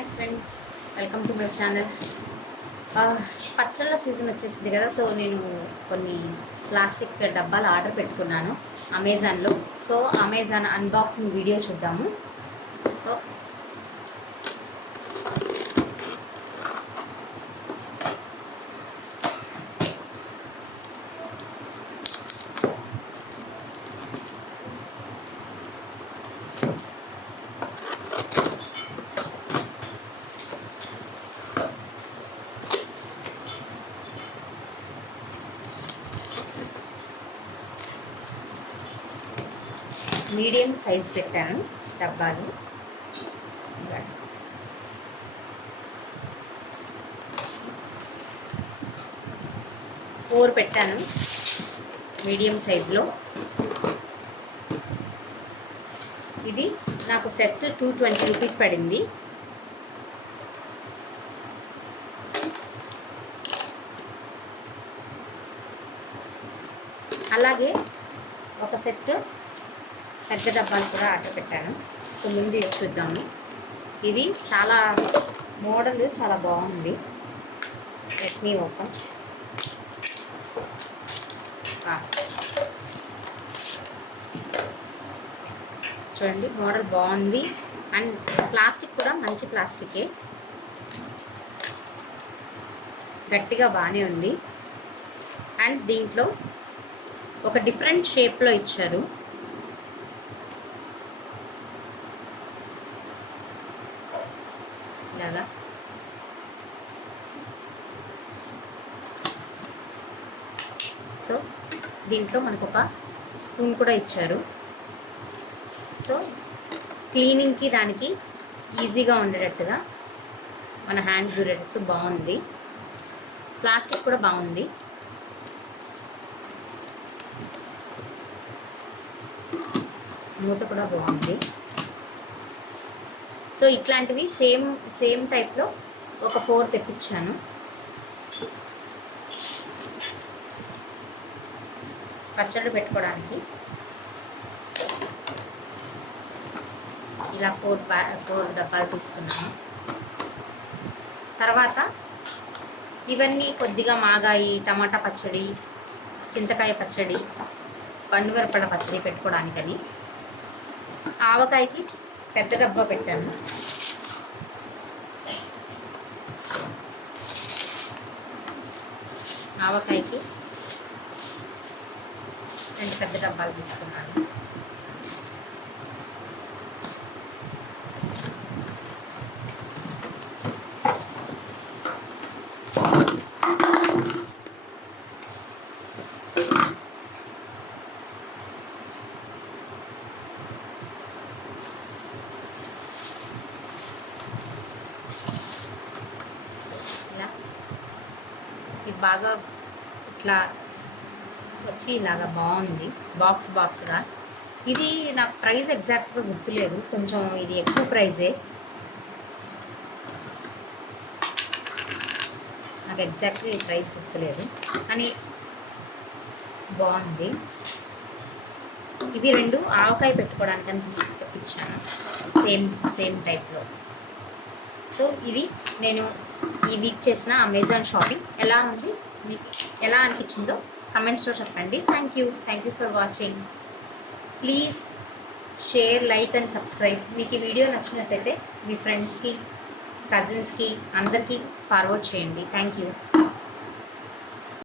Hi friends welcome to my channel పచ్చళ్ళ season వచ్చేసింది కదా సో నేను కొన్ని ప్లాస్టిక్ డబ్బాలు ఆర్డర్ పెట్టుకున్నాను అమెజాన్లో సో అమెజాన్ అన్బాక్సింగ్ వీడియో చూద్దాము. సో మీడియం సైజ్ పెట్టాను డబ్బాలు. ఫోర్ పెట్టాను మీడియం సైజులో. ఇది నాకు సెట్ టూ ట్వంటీ రూపీస్ పడింది. అలాగే ఒక సెట్ పెద్ద డబ్బాలు కూడా ఆర్డర్ పెట్టాను. సో ముందు ఇది చూద్దాము. ఇవి చాలా మోడల్ చాలా బాగుంది. రెడ్మీ ఓపెన్ చూడండి మోడల్ బాగుంది. అండ్ ప్లాస్టిక్ కూడా మంచి ప్లాస్టికే. గట్టిగా బాగానే ఉంది. అండ్ దీంట్లో ఒక డిఫరెంట్ షేప్లో ఇచ్చారు ఇలాగా సో దీంట్లో మనకు ఒక స్పూన్ కూడా ఇచ్చారు. సో క్లీనింగ్కి దానికి ఈజీగా ఉండేటట్టుగా మన హ్యాండ్ దూరేటట్టు బాగుంది. ప్లాస్టిక్ కూడా బాగుంది. మూత కూడా బాగుంది. సో ఇట్లాంటివి సేమ్ సేమ్ టైప్లో ఒక ఫోర్ తెప్పించాను. పచ్చళ్ళు పెట్టుకోవడానికి. ఇలా ఫోర్ బా ఫోర్ డబ్బాలు తీసుకున్నాను. తర్వాత ఇవన్నీ కొద్దిగా మాగాయి టమాటా పచ్చడి చింతకాయ పచ్చడి పండువరపళ్ళ పచ్చడి పెట్టుకోవడానికని. ఆవకాయకి పెద్ద డబ్బా పెట్టాను. ఆవకాయకి రెండు పెద్ద డబ్బాలు తీసుకున్నాను. ఇలా. ఇది బాగా ఇట్లా వచ్చి ఇలాగా బాగుంది బాక్స్ బాక్స్గా ఇది నాకు ప్రైస్ ఎగ్జాక్ట్గా గుర్తులేదు కొంచెం ఇది ఎక్కువ ప్రైజే నాకు ఎగ్జాక్ట్గా ఈ ప్రైస్ గుర్తులేదు కానీ బాగుంది. ఇవి రెండు ఆవకాయ పెట్టుకోవడానికి అని తెప్పించాను సేమ్ సేమ్ టైప్లో సో ఇది నేను ఈ వీక్ చేసిన అమెజాన్ షాపింగ్ ఎలా ఉంది? మీకు ఎలా అనిపించిందో కమెంట్స్లో చెప్పండి. Thank you thank you for watching please share like and subscribe మీకు ఈ వీడియో నచ్చినట్టయితే మీ ఫ్రెండ్స్కి కజిన్స్కి అందరికీ ఫార్వర్డ్ చేయండి. Thank you